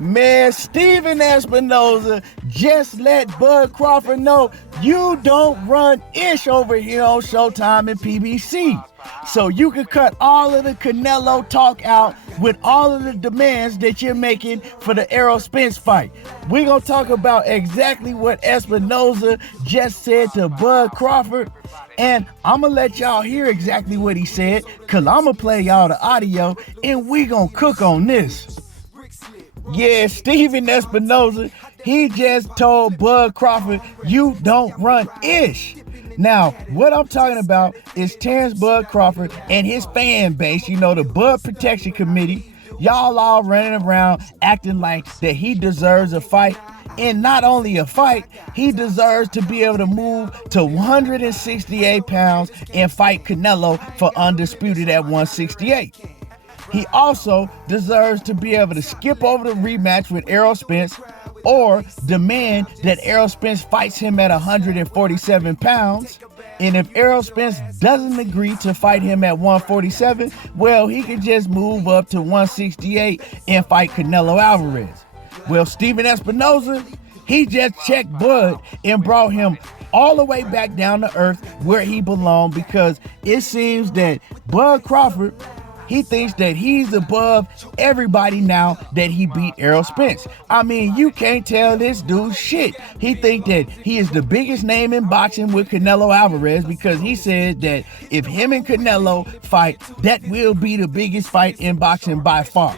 Man, Stephen Espinoza just let Bud Crawford know you don't run ish over here on Showtime and PBC. So you can cut all of the Canelo talk out with all of the demands that you're making for the Errol Spence fight. We're going to talk about exactly what Espinoza just said to Bud Crawford. And I'm going to let y'all hear exactly what he said, because I'm going to play y'all the audio and we going to cook on this. Yeah, Stephen Espinoza, he just told Bud Crawford, you don't run ish. Now, what I'm talking about is Terence Bud Crawford and his fan base, the Bud Protection Committee. Y'all all running around acting like that he deserves a fight. And not only a fight, he deserves to be able to move to 168 pounds and fight Canelo for undisputed at 168. He also deserves to be able to skip over the rematch with Errol Spence or demand that Errol Spence fights him at 147 pounds. And if Errol Spence doesn't agree to fight him at 147, well, he can just move up to 168 and fight Canelo Alvarez. Well, Stephen Espinoza, he just checked Bud and brought him all the way back down to earth where he belonged, because it seems that Bud Crawford, he thinks that he's above everybody now that he beat Errol Spence. I mean, you can't tell this dude shit. He thinks that he is the biggest name in boxing with Canelo Alvarez, because he said that if him and Canelo fight, that will be the biggest fight in boxing by far,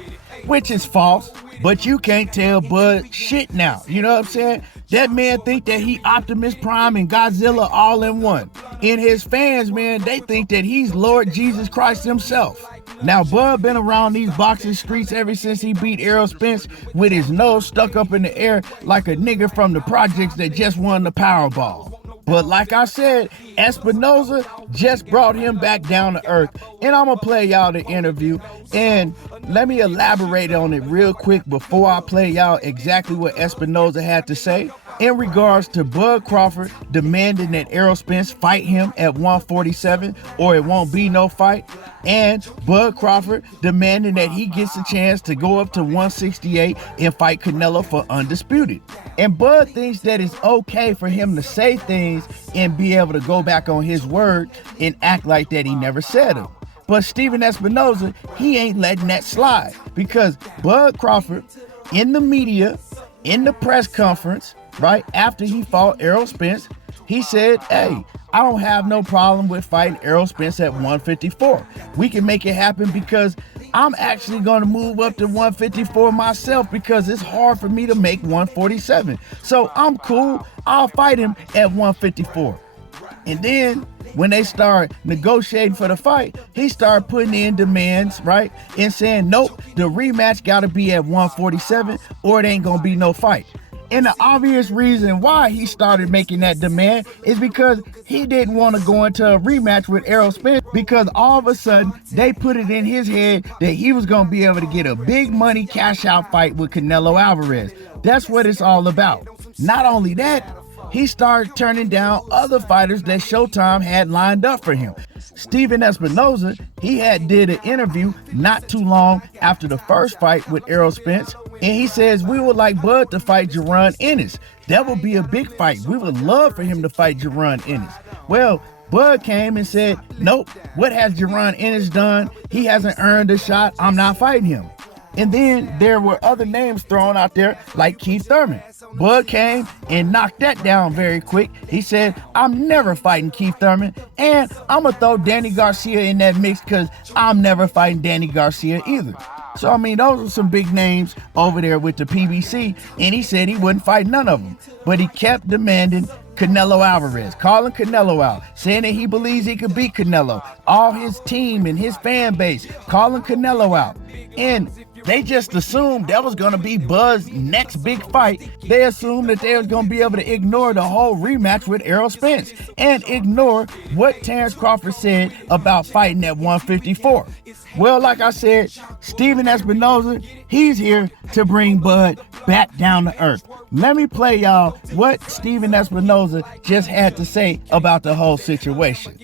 which is false. But you can't tell Bud shit now. You know what I'm saying? That man think that he Optimus Prime and Godzilla all in one. And his fans, man, they think that he's Lord Jesus Christ himself. Now, Bud been around these boxing streets ever since he beat Errol Spence with his nose stuck up in the air like a nigga from the projects that just won the Powerball. But like I said, Espinoza just brought him back down to earth. And I'm going to play y'all the interview. And let me elaborate on it real quick before I play y'all exactly what Espinoza had to say in regards to Bud Crawford demanding that Errol Spence fight him at 147 or it won't be no fight. And Bud Crawford demanding that he gets a chance to go up to 168 and fight Canelo for undisputed. And Bud thinks that it's okay for him to say things and be able to go back on his word and act like that he never said them. But Stephen Espinoza, he ain't letting that slide, because Bud Crawford, in the media, in the press conference, right after he fought Errol Spence, he said, hey, I don't have no problem with fighting Errol Spence at 154. We can make it happen, because I'm actually going to move up to 154 myself, because it's hard for me to make 147. So I'm cool. I'll fight him at 154. And then when they start negotiating for the fight, he started putting in demands, right? And saying, nope, the rematch got to be at 147 or it ain't going to be no fight. And the obvious reason why he started making that demand is because he didn't want to go into a rematch with Errol Spence, because all of a sudden they put it in his head that he was going to be able to get a big money cash out fight with Canelo Alvarez. That's what it's all about. Not only that, he started turning down other fighters that Showtime had lined up for him. Stephen Espinoza, he had did an interview not too long after the first fight with Errol Spence, and he says, we would like Bud to fight Jaron Ennis. That would be a big fight. We would love for him to fight Jaron Ennis. Well, Bud came and said, nope, what has Jaron Ennis done? He hasn't earned a shot. I'm not fighting him. And then there were other names thrown out there like Keith Thurman. Bud came and knocked that down very quick. He said, I'm never fighting Keith Thurman, and I'm going to throw Danny Garcia in that mix, because I'm never fighting Danny Garcia either. So, I mean, those are some big names over there with the PBC, and he said he wouldn't fight none of them. But he kept demanding Canelo Alvarez, calling Canelo out, saying that he believes he could beat Canelo. All his team and his fan base calling Canelo out. And they just assumed that was going to be Bud's next big fight. They assumed that they was going to be able to ignore the whole rematch with Errol Spence and ignore what Terence Crawford said about fighting at 154. Well, like I said, Stephen Espinoza, he's here to bring Bud back down to earth. Let me play y'all what Stephen Espinoza just had to say about the whole situation.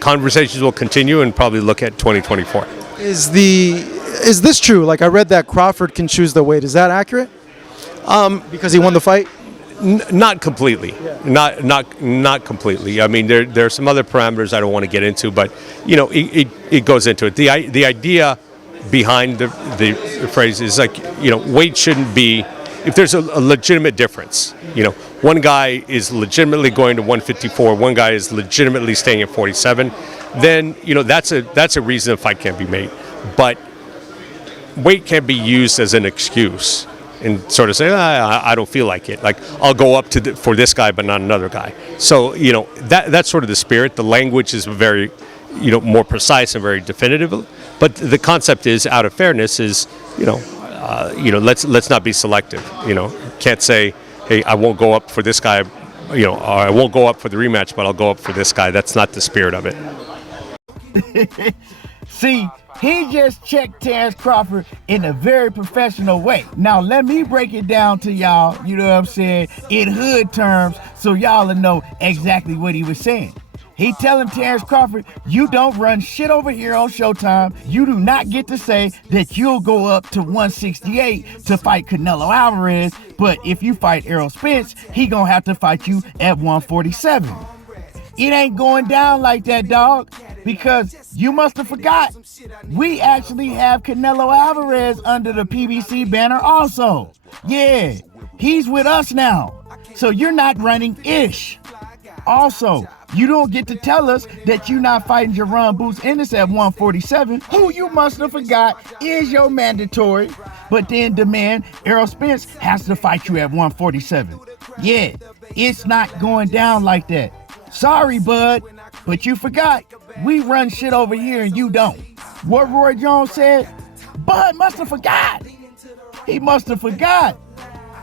Conversations will continue and probably look at 2024. Is the is this true? Like I read that Crawford can choose the weight. Is that accurate? Because he won the fight. Not completely. Yeah. Not completely. I mean, there are some other parameters I don't want to get into, but it goes into it. The idea behind the phrase is like, weight shouldn't be, if there's a legitimate difference. One guy is legitimately going to 154, one guy is legitimately staying at 47, then that's a reason a fight can't be made. But weight can't be used as an excuse and sort of say, I don't feel like it. Like, I'll go up for this guy, but not another guy. So, that's sort of the spirit. The language is very, more precise and very definitive. But the concept is, out of fairness, is, let's not be selective. Can't say, hey, I won't go up for this guy, or I won't go up for the rematch, but I'll go up for this guy. That's not the spirit of it. See, he just checked Terence Crawford in a very professional way. Now, let me break it down to y'all, you know what I'm saying, in hood terms, so y'all will know exactly what he was saying. He telling Terence Crawford, you don't run shit over here on Showtime. You do not get to say that you'll go up to 168 to fight Canelo Alvarez, but if you fight Errol Spence, he gonna have to fight you at 147. It ain't going down like that, dog, because you must have forgot. We actually have Canelo Alvarez under the PBC banner also. Yeah, he's with us now. So you're not running ish. Also, you don't get to tell us that you're not fighting Jaron Boots Ennis at 147, who you must have forgot is your mandatory, but then demand Errol Spence has to fight you at 147. Yeah, it's not going down like that. Sorry, bud, but you forgot. We run shit over here and you don't. What Roy Jones said, Bud must have forgot. He must have forgot.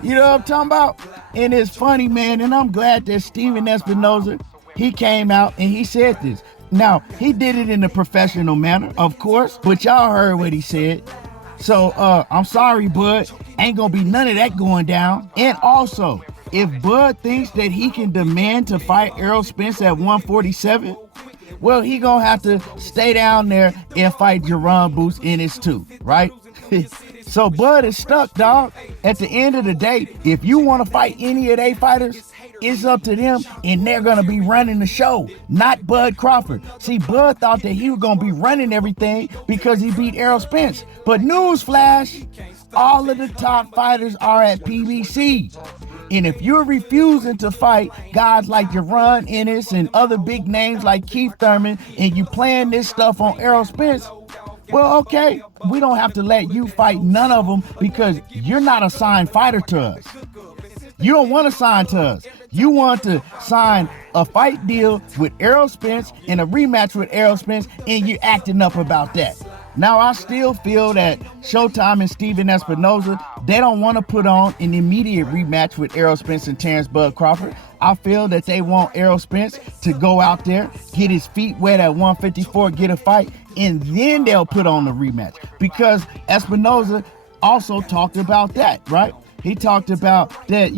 You know what I'm talking about? And it's funny, man, and I'm glad that Stephen Espinoza, he came out and he said this. Now, he did it in a professional manner, of course, but y'all heard what he said. So, I'm sorry, Bud. Ain't gonna be none of that going down. And also, if Bud thinks that he can demand to fight Errol Spence at 147, well, he gonna have to stay down there and fight Jaron Boots Ennis too, right? So Bud is stuck, dog. At the end of the day, if you want to fight any of they fighters, it's up to them, and they're gonna be running the show, not Bud Crawford. See, Bud thought that he was gonna be running everything because he beat Errol Spence. But newsflash, all of the top fighters are at PBC. And if you're refusing to fight guys like Jaron Ennis and other big names like Keith Thurman, and you playing this stuff on Errol Spence, well, okay, we don't have to let you fight none of them because you're not a signed fighter to us. You don't want to sign to us. You want to sign a fight deal with Errol Spence and a rematch with Errol Spence, and you're acting up about that. Now, I still feel that Showtime and Stephen Espinoza, they don't want to put on an immediate rematch with Errol Spence and Terence Bud Crawford. I feel that they want Errol Spence to go out there, get his feet wet at 154, get a fight, and then they'll put on the rematch. Because Espinoza also talked about that, right? He talked about that,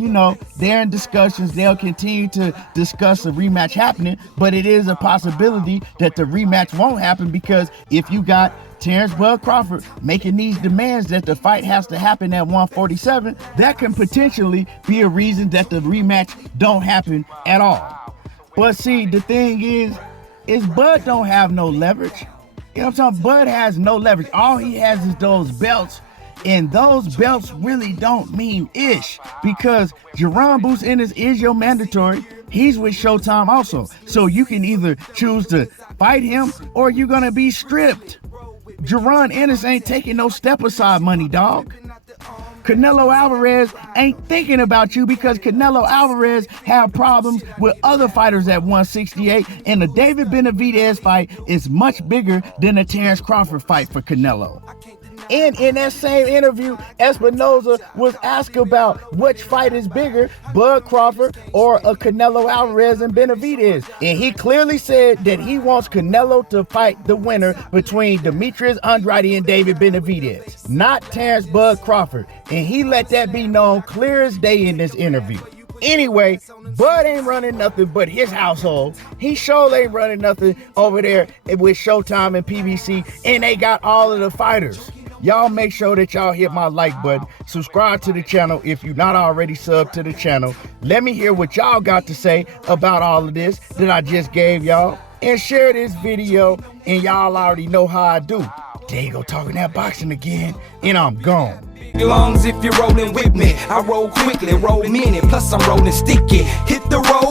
they're in discussions. They'll continue to discuss a rematch happening, but it is a possibility that the rematch won't happen because if you got Terence Bud Crawford making these demands that the fight has to happen at 147, that can potentially be a reason that the rematch don't happen at all. But see, the thing is Bud don't have no leverage. You know what I'm talking? Bud has no leverage. All he has is those belts. And those belts really don't mean ish because Jaron Boots Ennis is your mandatory. He's with Showtime also. So you can either choose to fight him or you're going to be stripped. Jaron Ennis ain't taking no step aside money, dog. Canelo Alvarez ain't thinking about you because Canelo Alvarez have problems with other fighters at 168, and the David Benavidez fight is much bigger than the Terence Crawford fight for Canelo. And in that same interview, Espinoza was asked about which fight is bigger, Bud Crawford or a Canelo Alvarez and Benavidez. And he clearly said that he wants Canelo to fight the winner between Demetrius Andrade and David Benavidez, not Terence Bud Crawford. And he let that be known clear as day in this interview. Anyway, Bud ain't running nothing but his household. He sure ain't running nothing over there with Showtime and PBC, and they got all of the fighters. y'all make sure that y'all hit my like button. Subscribe to the channel if you're not already subbed to the channel. Let me hear what y'all got to say about all of this that I just gave y'all. And share this video, and y'all already know how I do. There you go, talking that boxing again, and I'm gone. Lungs if you're rolling with me. I roll quickly, roll minute, plus I'm rolling sticky. Hit the road.